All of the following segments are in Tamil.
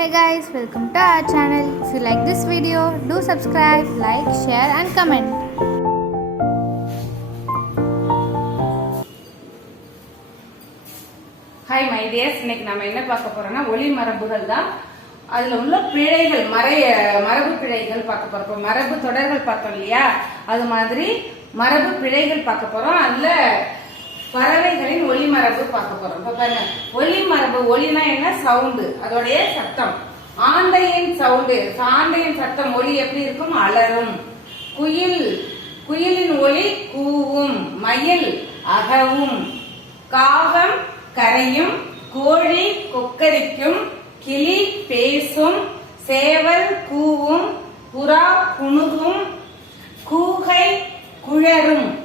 Hey guys welcome to our channel if you like this video do subscribe like share and comment hi my dears இன்னைக்கு நம்ம என்ன பார்க்க போறோம்னா ஒளி மரபுகள் தான். அதுல உள்ள பிழைகள் மறைய மரபு பிழைகள் பார்க்க போறோம். மரபு தொடர்கள் பார்த்தோம் இல்லையா? அது மாதிரி மரபு பிழைகள் பார்க்க போறோம். அதுல பறவைகளின் ஒலி மரபு பார்க்க போறோம். இப்ப பாருங்க மரபு ஒலினா என்ன? சவுண்டு. அதோடைய சத்தம். ஆந்தையின் சவுண்டு. ஆந்தையின் சத்தம் ஒலி எப்படி இருக்கும்? அலரும் குயில் குயிலின் ஒளி கூவும் மயில் அகவும். காகம் கரையும் கோழி கொக்கரிக்கும் கிளி பேசும் சேவல் கூவும் புறா குணுகும் கூகை குழரும்.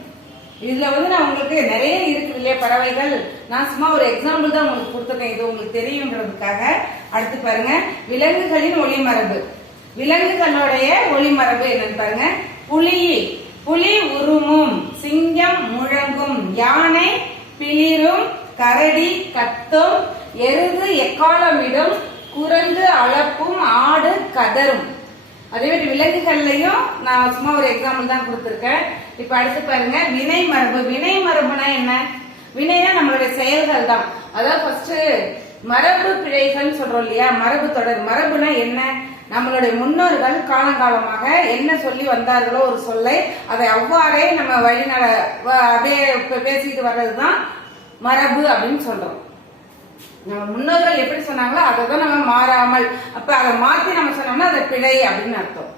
இதுல வந்து நான் உங்களுக்கு நிறைய இருக்குது இல்லையா பறவைகள்? நான் சும்மா ஒரு எக்ஸாம்பிள் தான் உங்களுக்கு கொடுத்துருக்கேன் இது உங்களுக்கு தெரியுன்றதுக்காக அடுத்து பாருங்க. விலங்குகளின் ஒளிமரபு. விலங்குகளுடைய ஒளிமரபு என்னன்னு பாருங்க. புலி. புலி உருமும் சிங்கம் முழங்கும் யானை பிளிரும் கரடி கத்தும் எருது எக்காலமிடும் குரங்கு அளப்பும் ஆடு கதரும் அதே மாதிரி விலங்குகள்லையும் நான் சும்மா ஒரு எக்ஸாம்பிள் தான் கொடுத்துருக்கேன். இப்ப அடுத்து பாருங்க வினை மரபு. வினை மரபுனா என்ன? வினைனா நம்மளுடைய செயல்கள் தான் அதாவது ஃபர்ஸ்ட் மரபு பிழைகள் சொல்றோம் இல்லையா? மரபு தொடர். மரபுனா என்ன? நம்மளுடைய முன்னோர்கள் காலங்காலமாக என்ன சொல்லி வந்தார்களோ ஒரு சொல்லை அதை அவ்வாறே நம்ம வழிநட வ- அப்படியே பேசிட்டு வர்றதுதான் மரபு அப்படின்னு சொல்றோம். நம்ம முன்னோர்கள் எப்படி சொன்னாங்களோ அதை தான் நம்ம மாறாமல். அப்ப அதை மாத்தி நம்ம சொன்னோம்னா அதை பிழை அப்படின்னு அர்த்தம்.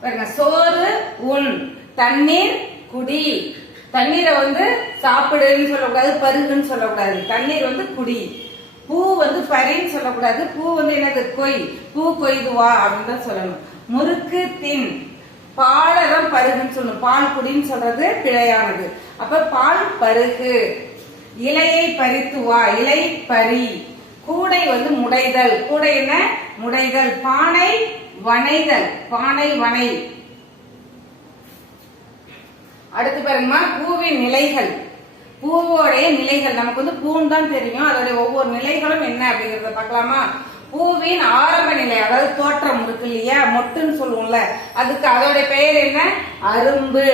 பாருங்க சோறு உண். தண்ணீர் குடி தண்ணீரை வந்து சாப்பிடுன்னு சொல்லக்கூடாது பருகுன்னு சொல்லக்கூடாது. தண்ணீர் வந்து குடி பூ வந்து பறின்னு சொல்லக்கூடாது. பூ வந்து என்னது? கொய். பூ கொய்து வா அப்படின்னு தான் சொல்லணும். முறுக்கு தின். பாலை தான் பருகுன்னு சொல்லணும். பால் குடின்னு சொல்றது பிழையானது. அப்ப பால் பருகு. இலையை பறித்து வா. இலை பறி. கூடை வந்து முடைதல். கூடை என்ன? முடைதல். பானை வனைதல். பானை வனை. அடுத்து பாருங்கம்மா பூவின் நிலைகள். பூவோடைய நிலைகள். நமக்கு வந்து பூன்னு தான் தெரியும். அதோடைய ஒவ்வொரு நிலைகளும் என்ன அப்படிங்கறத பார்க்கலாமா? பூவின் ஆரம்ப நிலை அதாவது தோற்றம் இருக்கு இல்லையா? மொட்டுன்னு சொல்லுவோம்ல. அதுக்கு அதோட பெயர் என்ன? அரும்பு.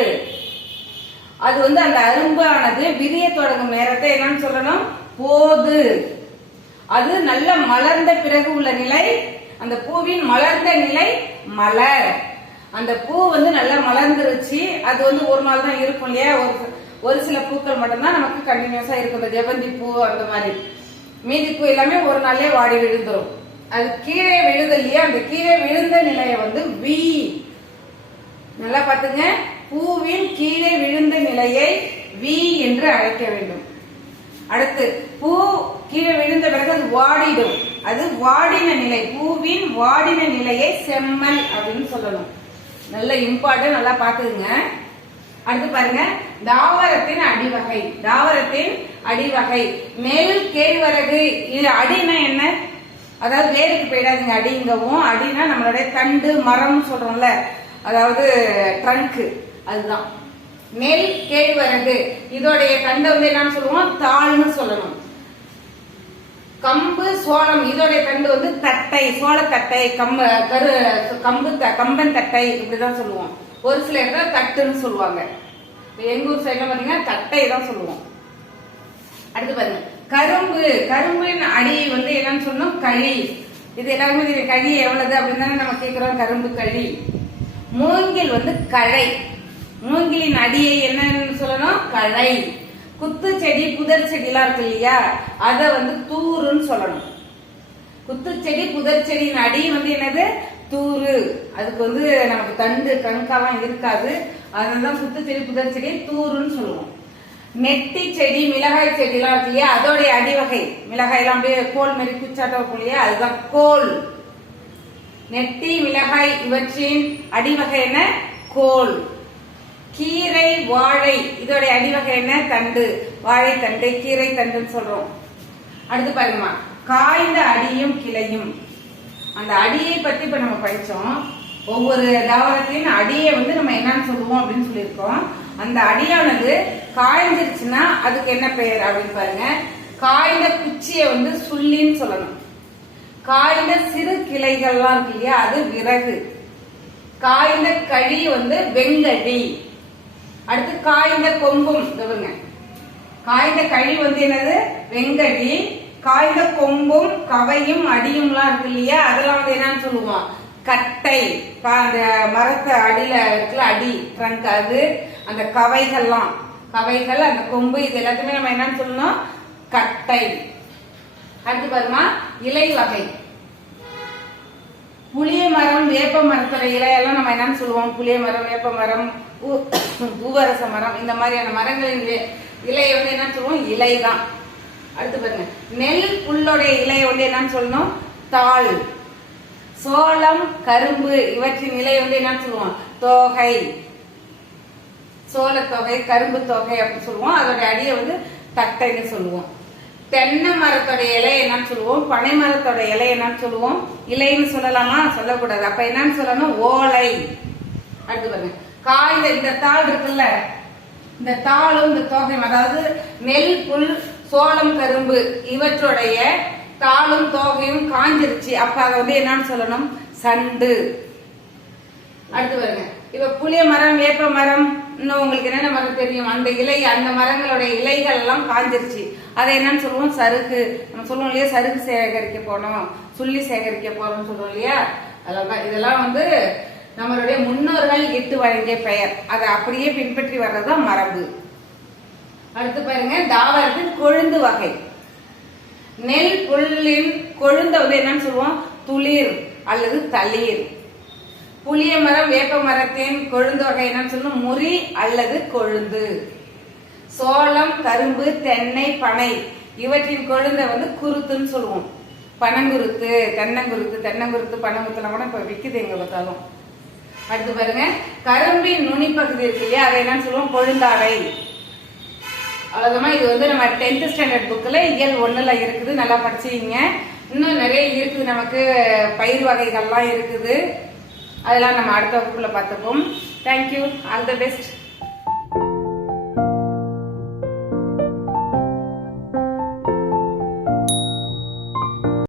அது வந்து அந்த அரும்பானது விரிய தொடங்கும் நேரத்தை என்னன்னு சொல்லணும்? போது. அது நல்ல மலர்ந்த பிறகு உள்ள நிலை அந்த பூவின் மலர்ந்த நிலை மலர். அந்த பூ வந்து நல்லா மலர்ந்துருச்சு. அது வந்து ஒரு நாள் தான் இருக்கும் இல்லையா? ஒரு ஒரு சில பூக்கள் மட்டும்தான் நமக்கு கண்டினியூஸா இருக்கும். இந்த ஜெவந்தி பூ அந்த மாதிரி. மீதி பூ எல்லாமே ஒரு நாளே வாடி விழுந்துரும். அது கீழே விழுது இல்லையா? அந்த கீழே விழுந்த நிலையை வந்து வி. நல்லா பாத்துங்க பூவின் கீழே விழுந்த நிலையை வி என்று அழைக்க வேண்டும். அடுத்து பூ கீழே விழுந்த பிறகு அது வாடிடும். அது வாடின நிலை. பூவின் வாடின நிலையை செம்மல் அப்படின்னு சொல்லணும். நல்ல இம்பார்ட்டன் நல்லா பாத்துக்குங்க அடுத்து பாருங்க. தாவரத்தின் அடிவகை. தாவரத்தின் அடிவகை. மேல் கேழ்வரகு இது அடினா என்ன? அதாவது வேருக்கு போயிடாதுங்க. அடிங்கவும் அடினா நம்மளுடைய தண்டு மரம் சொல்றோம்ல. அதாவது ட்ரங்க் அதுதான். நெல் கேழ்வரகு இதோடைய தண்டை வந்து என்னன்னு சொல்லுவோம்? தாள்னு சொல்லணும். கம்பு சோளம். இதோடைய தண்டு வந்து தட்டை சோளத்தட்டை கம்ப கரு கம்பு த- கம்பன் தட்டை இப்படிதான் சொல்லுவோம். ஒரு சில இடத்துல தட்டுன்னு சொல்லுவாங்க. இப்ப எங்க ஊர் சைடுல பாத்தீங்கன்னா தட்டை தான் சொல்லுவோம். அடுத்து பாருங்க. கரும்பு கரும்பின் அடி வந்து என்னன்னு சொன்னோம்? களி இது எல்லாருமே தெரியும். களி எவ்வளவு அப்படின்னு தானே நம்ம கேட்கிறோம் கரும்பு களி மூங்கில் வந்து களை மூங்கிலின் அடியை என்னன்னு சொல்லணும்? களை குத்து செடி புதர் செடிலாம் இருக்கு இல்லையா? அதை வந்து தூருன்னு குத்துச்செடி குத்து புதர் செடியின் அடி வந்து என்னது? தூறு. அதுக்கு வந்து நமக்கு தண்டு கண்காலாம் இருக்காது. அதனால குத்துச்செடி செடி புதர் செடி தூருன்னு சொல்லுவோம். நெட்டி செடி மிளகாய் செடிலாம் இருக்கு இல்லையா? அதோடைய அடிவகை. மிளகாய் எல்லாம் அப்படியே கோல் மாதிரி குச்சாட்டம் இருக்கும் இல்லையா? அதுதான் கோல். நெட்டி மிளகாய் இவற்றின் அடிவகை என்ன? கோல். கீரை வாழை. இதோடைய அடிவகை என்ன? தண்டு. வாழை தண்டு கீரை தண்டுன்னு சொல்றோம். அடுத்து பாருங்கம்மா. காய்ந்த அடியும் கிளையும். அந்த அடியை பத்தி இப்ப நம்ம படிச்சோம். ஒவ்வொரு தாவரத்தின் அடியை வந்து நம்ம என்னன்னு சொல்லுவோம் அப்படின்னு சொல்லியிருக்கோம். அந்த அடியானது காய்ஞ்சிருச்சுன்னா அதுக்கு என்ன பெயர் அப்படின்னு பாருங்க. காய்ந்த குச்சியை வந்து சுள்ளின்னு சொல்லணும். காய்ந்த சிறு கிளைகள்லாம் இருக்கு இல்லையா? அது விறகு. காய்ந்த கழி வந்து வெங்கடி. அடுத்து காய்ந்த கொம்பும் இதோ காய்ந்த கழி வந்து என்னது? வெங்கடி. காய்ந்த கொம்பும் கவையும் அடியும்லாம் இருக்கு இல்லையா? அதெல்லாம் வந்து என்னன்னு சொல்லுவோம். கட்டை அந்த மரத்தை அடியில இருக்குல்ல அடி ட்ரங்க் அது அந்த கவைகள்லாம். கவைகள் அந்த கொம்பு இது எல்லாத்தையுமே நம்ம என்னன்னு சொல்லணும்? கட்டை. அடுத்து பாருமா இலை வகை. புளிய மரம் வேப்ப மரத்தோட இலையெல்லாம் நம்ம என்னன்னு சொல்லுவோம்? புளிய மரம் வேப்ப மரம் பூ- பூவரச மரம் இந்த மாதிரியான மரங்களின் இலை- இலையை வந்து என்ன சொல்லுவோம்? இலை தான் அடுத்து பாருங்க. நெல் புல்லுடைய இலையை வந்து என்னன்னு சொல்லணும்? தாள். சோளம் கரும்பு இவற்றின் இலை வந்து என்னன்னு சொல்லுவோம்? தோகை. சோளத்தொகை கரும்பு தொகை அப்படின்னு சொல்லுவோம். அதோட அடியை வந்து தட்டைன்னு சொல்லுவோம். தென்னை மரத்தோட இலை என்னன்னு சொல்லுவோம்? பனை மரத்தோட இலை என்னன்னு சொல்லுவோம்? இலைன்னு சொல்லலாமா? சொல்லக்கூடாது. அப்ப என்னன்னு சொல்லணும்? ஓலை. அடுத்து பாருங்க. காய்ந்த இந்த தாள் இருக்குல்ல? இந்த தாளும் இந்த தொகையும். அதாவது நெல் புல் சோளம் கரும்பு இவற்றுடைய தாளும் தோகையும் காஞ்சிருச்சு. அப்ப அதை வந்து என்னன்னு சொல்லணும்? சண்டு. அடுத்து பாருங்க. இப்ப புளிய மரம் வேப்ப மரம் இன்னும் உங்களுக்கு என்னென்ன மரம் தெரியும்? அந்த இலை அந்த மரங்களுடைய இலைகள் எல்லாம் காஞ்சிருச்சு. அதை என்னன்னு சொல்லுவோம்? சருகு நம்ம சொல்லுவோம் இல்லையா? சருகு சேகரிக்க போனோம் சுள்ளி சேகரிக்க போறோம்னு சொல்றோம் இல்லையா? அதெல்லாம் இதெல்லாம் வந்து நம்மளுடைய முன்னோர்கள் இட்டு வழங்கிய பெயர். அதை அப்படியே பின்பற்றி வர்றதுதான் மரபு. அடுத்து பாருங்க தாவரத்தின் கொழுந்து வகை. நெல் புல்லின் கொழுந்த வந்து என்னன்னு சொல்லுவோம்? துளிர் அல்லது தளிர். புளிய மரம் வேப்ப மரத்தின் கொழுந்து வகை என்னன்னு சொல்லணும் முறி அல்லது கொழுந்து. சோளம் கரும்பு தென்னை பனை இவற்றின் கொழுந்தை வந்து குருத்துன்னு சொல்லுவோம். பனங்குருத்து தென்னங்குருத்து தென்னங்குருத்து பனங்குருத்துலாம் கூட இப்ப விக்குது எங்க பார்த்தாலும். அடுத்து பாருங்க கரும்பின் நுனிப்பகுதி இருக்கு இல்லையா? அதை என்னன்னு சொல்லுவோம்? கொழுந்தாடை. அவ்வளோதான் இது வந்து நம்ம டென்த்து ஸ்டாண்டர்ட் புக்கில் இயல் ஒன்றில் இருக்குது. நல்லா படிச்சீங்க இன்னும் நிறைய இருக்குது நமக்கு. பயிர் வகைகள்லாம் இருக்குது. அதெல்லாம் நம்ம அடுத்த வகுப்பில் பார்த்துப்போம். Thank you all the best